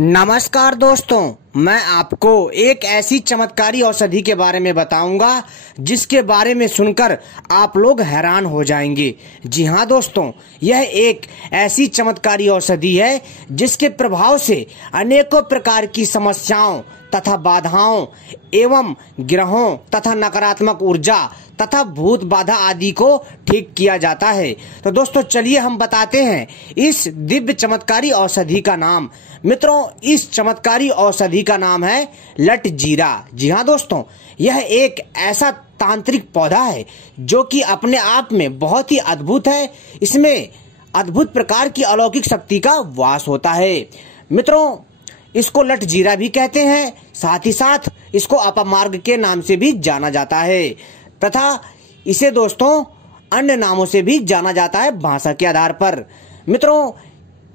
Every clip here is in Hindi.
नमस्कार दोस्तों, मैं आपको एक ऐसी चमत्कारी औषधि के बारे में बताऊंगा जिसके बारे में सुनकर आप लोग हैरान हो जाएंगे। जी हाँ दोस्तों, यह एक ऐसी चमत्कारी औषधि है जिसके प्रभाव से अनेकों प्रकार की समस्याओं तथा बाधाओं एवं ग्रहों तथा नकारात्मक ऊर्जा तथा भूत बाधा आदि को ठीक किया जाता है। तो दोस्तों चलिए हम बताते हैं इस दिव्य चमत्कारी औषधि का नाम। मित्रों, इस चमत्कारी औषधि का नाम है लटजीरा। जी हाँ दोस्तों, यह एक ऐसा तांत्रिक पौधा है जो कि अपने आप में बहुत ही अद्भुत है। इसमें अद्भुत प्रकार की अलौकिक शक्ति का वास होता है। मित्रों, इसको लटजीरा भी कहते हैं, साथ ही साथ इसको अपमार्ग के नाम से भी जाना जाता है तथा इसे दोस्तों अन्य नामों से भी जाना जाता है भाषा के आधार पर। मित्रों,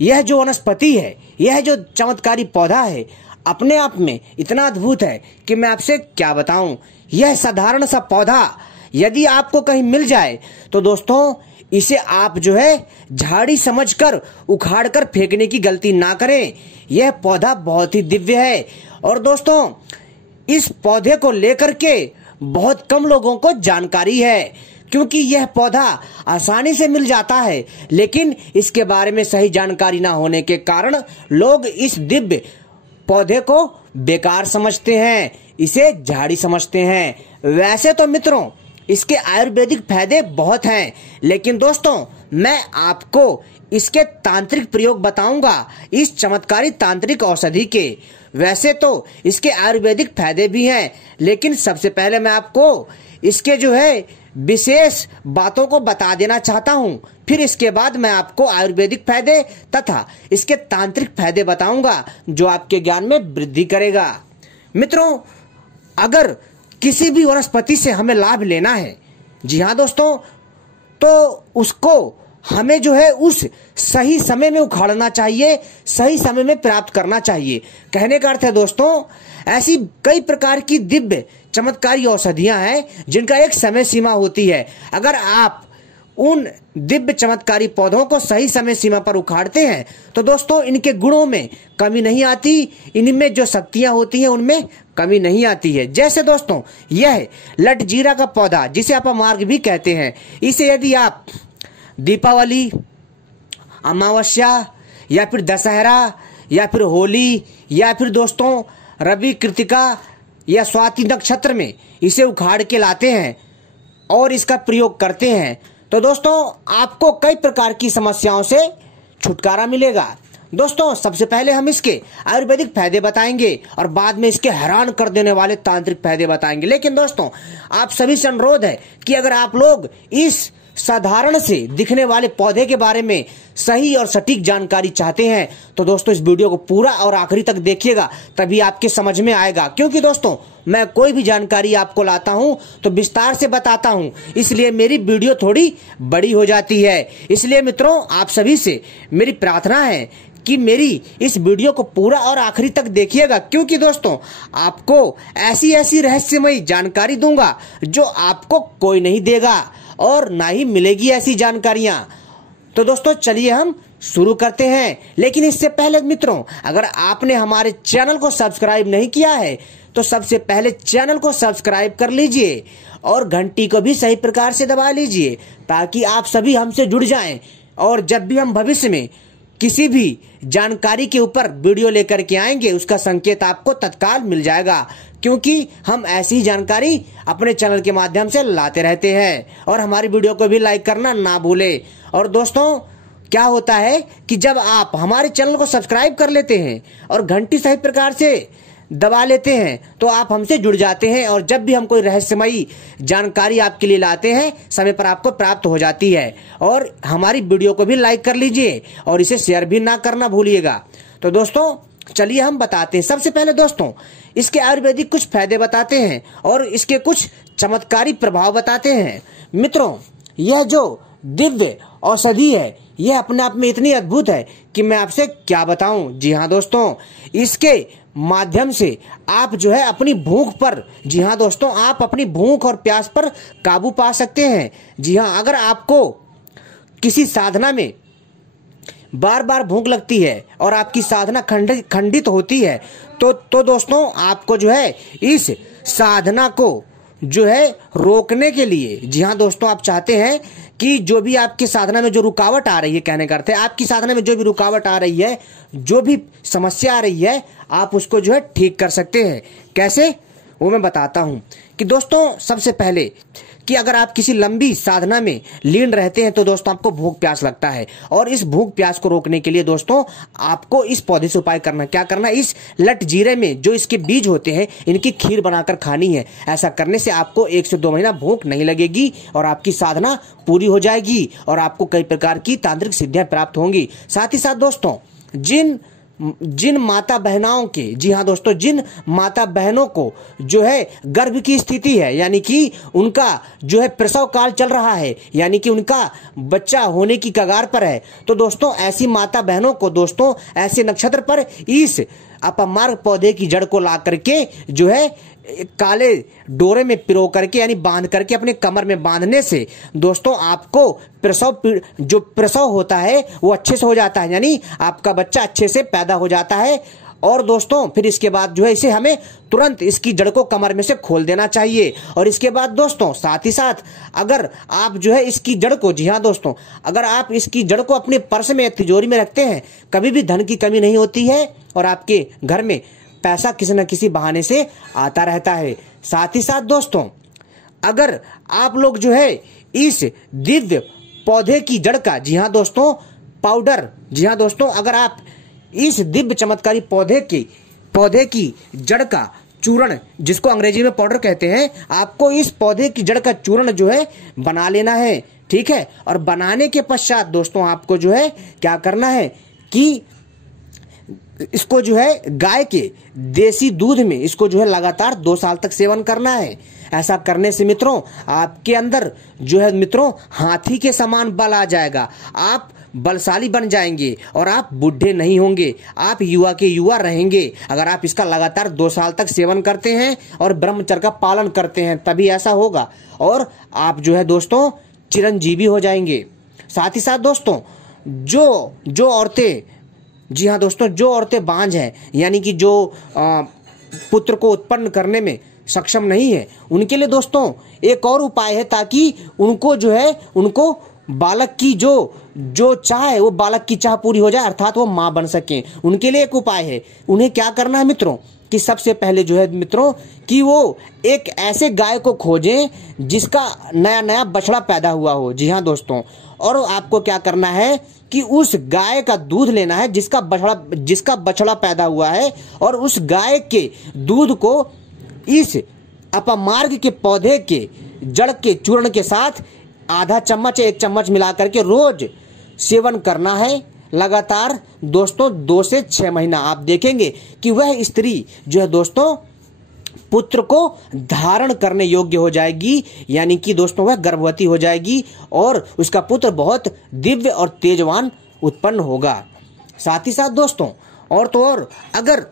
यह जो वनस्पति है, यह जो चमत्कारी पौधा है, अपने आप में इतना अद्भुत है कि मैं आपसे क्या बताऊं। यह साधारण सा पौधा यदि आपको कहीं मिल जाए तो दोस्तों इसे आप जो है झाड़ी समझकर उखाड़कर फेंकने की गलती ना करें। यह पौधा बहुत ही दिव्य है और दोस्तों इस पौधे को लेकर के बहुत कम लोगों को जानकारी है, क्योंकि यह पौधा आसानी से मिल जाता है, लेकिन इसके बारे में सही जानकारी ना होने के कारण लोग इस दिव्य पौधे को बेकार समझते हैं, इसे झाड़ी समझते हैं। वैसे तो मित्रों इसके आयुर्वेदिक फायदे बहुत हैं, लेकिन दोस्तों मैं आपको इसके तांत्रिक प्रयोग बताऊंगा इस चमत्कारी तांत्रिक औषधि के। वैसे तो इसके आयुर्वेदिक फायदे भी हैं, लेकिन सबसे पहले मैं आपको इसके जो है विशेष बातों को बता देना चाहता हूं। फिर इसके बाद मैं आपको आयुर्वेदिक फायदे तथा इसके तांत्रिक फायदे बताऊंगा जो आपके ज्ञान में वृद्धि करेगा। मित्रों, अगर किसी भी वनस्पति से हमें लाभ लेना है, जी हाँ दोस्तों, तो उसको हमें जो है उस सही समय में उखाड़ना चाहिए, सही समय में प्राप्त करना चाहिए। कहने का अर्थ है दोस्तों, ऐसी कई प्रकार की दिव्य चमत्कारी औषधियां हैं जिनका एक समय सीमा होती है। अगर आप उन दिव्य चमत्कारी पौधों को सही समय सीमा पर उखाड़ते हैं तो दोस्तों इनके गुणों में कमी नहीं आती, इनमें जो शक्तियां होती हैं उनमें कमी नहीं आती है। जैसे दोस्तों यह लटजीरा का पौधा, जिसे अपमार्ग भी कहते हैं, इसे यदि आप दीपावली, अमावस्या या फिर दशहरा या फिर होली या फिर दोस्तों रवि कृतिका या स्वाति नक्षत्र में इसे उखाड़ के लाते हैं और इसका प्रयोग करते हैं तो दोस्तों आपको कई प्रकार की समस्याओं से छुटकारा मिलेगा। दोस्तों सबसे पहले हम इसके आयुर्वेदिक फायदे बताएंगे और बाद में इसके हैरान कर देने वाले तांत्रिक फायदे बताएंगे। लेकिन दोस्तों आप सभी से अनुरोध है कि अगर आप लोग इस साधारण से दिखने वाले पौधे के बारे में सही और सटीक जानकारी चाहते हैं तो दोस्तों इस वीडियो को पूरा और आखिरी तक देखिएगा, तभी आपके समझ में आएगा। क्योंकि दोस्तों मैं कोई भी जानकारी आपको लाता हूं तो विस्तार से बताता हूं, इसलिए मेरी वीडियो थोड़ी बड़ी हो जाती है। इसलिए मित्रों आप सभी से मेरी प्रार्थना है कि मेरी इस वीडियो को पूरा और आखिरी तक देखिएगा, क्योंकि दोस्तों आपको ऐसी ऐसी रहस्यमयी जानकारी दूंगा जो आपको कोई नहीं देगा और ना ही मिलेगी ऐसी जानकारियां। तो दोस्तों चलिए हम शुरू करते हैं। लेकिन इससे पहले मित्रों, अगर आपने हमारे चैनल को सब्सक्राइब नहीं किया है तो सबसे पहले चैनल को सब्सक्राइब कर लीजिए और घंटी को भी सही प्रकार से दबा लीजिए, ताकि आप सभी हमसे जुड़ जाएं और जब भी हम भविष्य में किसी भी जानकारी के ऊपर वीडियो लेकर के आएंगे उसका संकेत आपको तत्काल मिल जाएगा, क्योंकि हम ऐसी ही जानकारी अपने चैनल के माध्यम से लाते रहते हैं। और हमारी वीडियो को भी लाइक करना ना भूले। और दोस्तों क्या होता है कि जब आप हमारे चैनल को सब्सक्राइब कर लेते हैं और घंटी सही प्रकार से दबा लेते हैं तो आप हमसे जुड़ जाते हैं और जब भी हम कोई रहस्यमयी जानकारी आपके लिए लाते हैं समय पर आपको प्राप्त हो जाती है। और हमारी वीडियो को भी लाइक कर लीजिए और इसे शेयर भी ना करना भूलिएगा। तो दोस्तों चलिए हम बताते हैं। सबसे पहले दोस्तों इसके आयुर्वेदिक कुछ फायदे बताते हैं और इसके कुछ चमत्कारी प्रभाव बताते हैं। मित्रों यह जो दिव्य औषधि है यह अपने आप में इतनी अद्भुत है कि मैं आपसे क्या बताऊं। जी हाँ दोस्तों, इसके माध्यम से आप जो है अपनी भूख पर, जी हाँ दोस्तों, आप अपनी भूख और प्यास पर काबू पा सकते हैं। जी हाँ, अगर आपको किसी साधना में बार बार भूख लगती है और आपकी साधना खंडित होती है तो दोस्तों आपको जो है इस साधना को जो है रोकने के लिए, जी हाँ दोस्तों, आप चाहते हैं कि जो भी आपकी साधना में जो रुकावट आ रही है, कहने का अर्थ है आपकी साधना में जो भी रुकावट आ रही है, जो भी समस्या आ रही है, आप उसको जो है ठीक कर सकते हैं। कैसे, वो मैं बताता हूं कि दोस्तों सबसे पहले कि अगर आप किसी लंबी साधना में लीन रहते हैं तो दोस्तों आपको भूख प्यास लगता है, और इस भूख प्यास को रोकने के लिए दोस्तों आपको इस पौधे से उपाय करना, क्या करना, इस लट जीरे में जो इसके बीज होते हैं इनकी खीर बनाकर खानी है। ऐसा करने से आपको 1 से 2 महीना भूख नहीं लगेगी और आपकी साधना पूरी हो जाएगी और आपको कई प्रकार की तांत्रिक सिद्धियां प्राप्त होंगी। साथ ही साथ दोस्तों जिन माता बहनाओं के, जी हाँ दोस्तों, जिन माता बहनों को जो है गर्भ की स्थिति है, यानी कि उनका जो है प्रसव काल चल रहा है, यानी कि उनका बच्चा होने की कगार पर है, तो दोस्तों ऐसी माता बहनों को दोस्तों ऐसे नक्षत्र पर इस अपमार्ग पौधे की जड़ को ला करके जो है काले डोरे में पिरो करके, यानी बांध करके अपने कमर में बांधने से दोस्तों आपको जो प्रसव होता है वो अच्छे से हो जाता है, यानी आपका बच्चा अच्छे से पैदा हो जाता है। और दोस्तों फिर इसके बाद जो है इसे हमें तुरंत इसकी जड़ को कमर में से खोल देना चाहिए। और इसके बाद दोस्तों साथ ही साथ अगर आप जो है इसकी जड़ को, जी हाँ दोस्तों, अगर आप इसकी जड़ को अपने पर्स में, तिजोरी में रखते हैं, कभी भी धन की कमी नहीं होती है और आपके घर में पैसा किसी न किसी बहाने से आता रहता है। साथ ही साथ दोस्तों अगर आप लोग जो है इस दिव्य पौधे की जड़ का, जी हाँ दोस्तों, पाउडर, जी हाँ दोस्तों, अगर आप इस दिव्य चमत्कारी पौधे की जड़ का चूर्ण, जिसको अंग्रेजी में पाउडर कहते हैं, आपको इस पौधे की जड़ का चूर्ण जो है बना लेना है, ठीक है। और बनाने के पश्चात दोस्तों आपको जो है क्या करना है कि इसको जो है गाय के देसी दूध में इसको जो है लगातार 2 साल तक सेवन करना है। ऐसा करने से मित्रों आपके अंदर जो है मित्रों हाथी के समान बल आ जाएगा, आप बलशाली बन जाएंगे और आप बूढ़े नहीं होंगे, आप युवा के युवा रहेंगे। अगर आप इसका लगातार 2 साल तक सेवन करते हैं और ब्रह्मचर्य का पालन करते हैं तभी ऐसा होगा और आप जो है दोस्तों चिरंजीवी हो जाएंगे। साथ ही साथ दोस्तों जो औरतें, जी हाँ दोस्तों, जो औरतें बांझ हैं, यानी कि जो पुत्र को उत्पन्न करने में सक्षम नहीं है, उनके लिए दोस्तों एक और उपाय है, ताकि उनको जो है उनको बालक की जो चाह है वो बालक की चाह पूरी हो जाए, अर्थात वो मां बन सके। उनके लिए एक उपाय है, उन्हें क्या करना है मित्रों कि सबसे पहले जो है मित्रों कि वो एक ऐसे गाय को खोजें जिसका नया नया बछड़ा पैदा हुआ हो, जी हाँ दोस्तों, और आपको क्या करना है कि उस गाय का दूध लेना है जिसका बछड़ा पैदा हुआ है, और उस गाय के दूध को इस अपमार्ग के पौधे के जड़ के चूर्ण के साथ आधा चम्मच 1 चम्मच मिला करके रोज सेवन करना है लगातार दोस्तों 2 से 6 महीना। आप देखेंगे कि वह स्त्री जो है दोस्तों पुत्र को धारण करने योग्य हो जाएगी, यानी कि दोस्तों वह गर्भवती हो जाएगी और उसका पुत्र बहुत दिव्य और तेजवान उत्पन्न होगा। साथ ही साथ दोस्तों और तो और अगर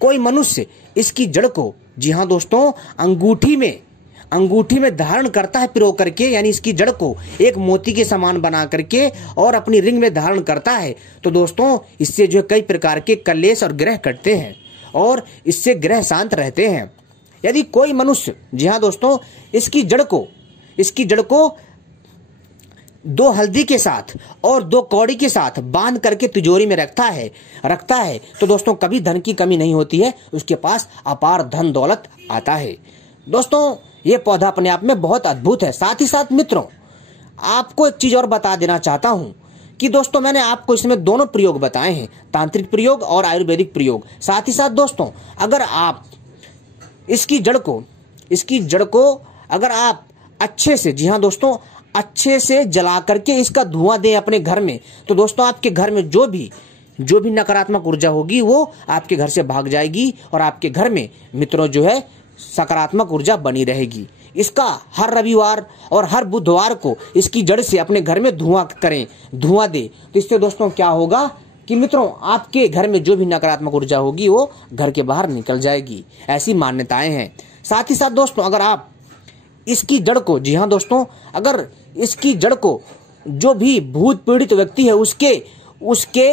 कोई मनुष्य इसकी जड़ को, जी हाँ दोस्तों, अंगूठी में धारण करता है पिरो करके, यानी इसकी जड़ को एक मोती के समान बना करके और अपनी रिंग में धारण करता है, तो दोस्तों इससे जो कई प्रकार के कलेश और ग्रह कटते हैं और इससे ग्रह शांत रहते हैं। यदि कोई मनुष्य, जी हाँ दोस्तों, इसकी जड़ को 2 हल्दी के साथ और 2 कौड़ी के साथ बांध करके तिजोरी में रखता है तो दोस्तों कभी धन की कमी नहीं होती है, उसके पास अपार धन दौलत आता है। दोस्तों ये पौधा अपने आप में बहुत अद्भुत है। साथ ही साथ मित्रों आपको एक चीज और बता देना चाहता हूं कि दोस्तों मैंने आपको इसमें दोनों प्रयोग बताए हैं, तांत्रिक प्रयोग और आयुर्वेदिक प्रयोग। साथ ही साथ दोस्तों अगर आप इसकी जड़ को अगर आप अच्छे से, जी हाँ दोस्तों, अच्छे से जला करके इसका धुआं दें अपने घर में, तो दोस्तों आपके घर में जो भी नकारात्मक ऊर्जा होगी वो आपके घर से भाग जाएगी और आपके घर में मित्रों जो है सकारात्मक ऊर्जा बनी रहेगी। इसका हर रविवार और हर बुधवार को इसकी जड़ से अपने घर में धुआं दें, तो इससे दोस्तों क्या होगा कि मित्रों आपके घर में जो भी नकारात्मक ऊर्जा होगी वो घर के बाहर निकल जाएगी। ऐसी मान्यताएं हैं। साथ ही साथ दोस्तों अगर आप इसकी जड़ को, जी हाँ दोस्तों, अगर इसकी जड़ को जो भी भूत पीड़ित व्यक्ति है उसके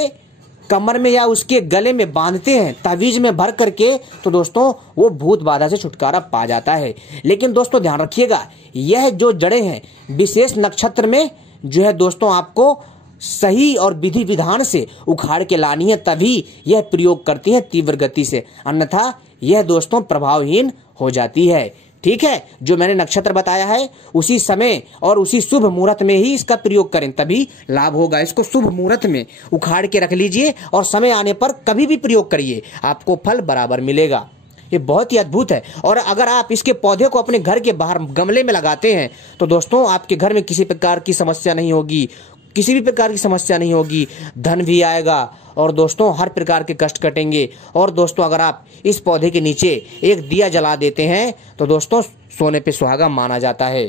कमर में या उसके गले में बांधते हैं तावीज में भर करके, तो दोस्तों वो भूत बाधा से छुटकारा पा जाता है। लेकिन दोस्तों ध्यान रखिएगा, यह जो जड़ें हैं विशेष नक्षत्र में जो है दोस्तों आपको सही और विधि विधान से उखाड़ के लानी है, तभी यह प्रयोग करती है तीव्र गति से, अन्यथा यह दोस्तों प्रभावहीन हो जाती है। ठीक है, जो मैंने नक्षत्र बताया है उसी समय और उसी शुभ मुहूर्त में ही इसका प्रयोग करें, तभी लाभ होगा। इसको शुभ मुहूर्त में उखाड़ के रख लीजिए और समय आने पर कभी भी प्रयोग करिए, आपको फल बराबर मिलेगा। ये बहुत ही अद्भुत है। और अगर आप इसके पौधे को अपने घर के बाहर गमले में लगाते हैं तो दोस्तों आपके घर में किसी प्रकार की समस्या नहीं होगी, किसी भी प्रकार की समस्या नहीं होगी, धन भी आएगा और दोस्तों हर प्रकार के कष्ट कटेंगे। और दोस्तों अगर आप इस पौधे के नीचे एक दिया जला देते हैं तो दोस्तों सोने पे सुहागा माना जाता है।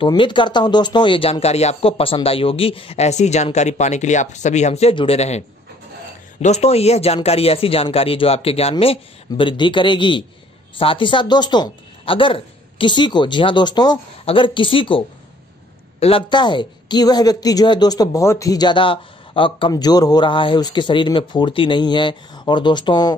तो उम्मीद करता हूं दोस्तों ये जानकारी आपको पसंद आई होगी। ऐसी जानकारी पाने के लिए आप सभी हमसे जुड़े रहें। दोस्तों यह जानकारी ऐसी जानकारी है जो आपके ज्ञान में वृद्धि करेगी। साथ ही साथ दोस्तों अगर किसी को, जी हाँ दोस्तों, अगर किसी को लगता है कि वह व्यक्ति जो है दोस्तों बहुत ही ज़्यादा कमज़ोर हो रहा है, उसके शरीर में फुर्ती नहीं है और दोस्तों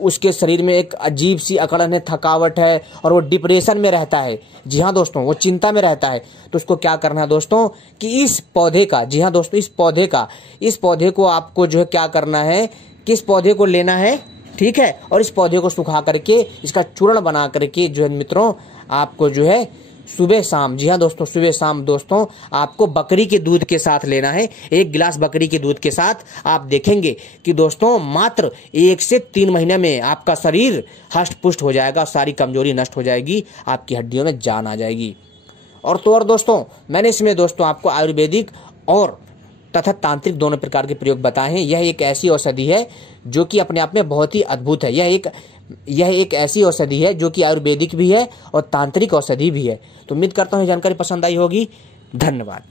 उसके शरीर में एक अजीब सी अकड़न है, थकावट है और वो डिप्रेशन में रहता है, जी हाँ दोस्तों वो चिंता में रहता है, तो उसको क्या करना है दोस्तों कि इस पौधे का, जी हाँ दोस्तों इस पौधे को आपको जो है क्या करना है कि इस पौधे को लेना है, ठीक है, और इस पौधे को सुखा करके इसका चूर्ण बना करके जो है मित्रों आपको जो है सुबह शाम, जी हाँ दोस्तों सुबह शाम दोस्तों आपको बकरी के दूध के साथ लेना है। 1 गिलास बकरी के दूध के साथ आप देखेंगे कि दोस्तों मात्र 1 से 3 महीने में आपका शरीर हष्ट पुष्ट हो जाएगा, सारी कमजोरी नष्ट हो जाएगी, आपकी हड्डियों में जान आ जाएगी। और दोस्तों मैंने इसमें दोस्तों आपको आयुर्वेदिक और तथा तांत्रिक दोनों प्रकार के प्रयोग बताए हैं। यह एक ऐसी औषधि है जो कि अपने आप में बहुत ही अद्भुत है। यह एक ऐसी औषधि है जो कि आयुर्वेदिक भी है और तांत्रिक औषधि भी है। तो उम्मीद करता हूँ जानकारी पसंद आई होगी। धन्यवाद।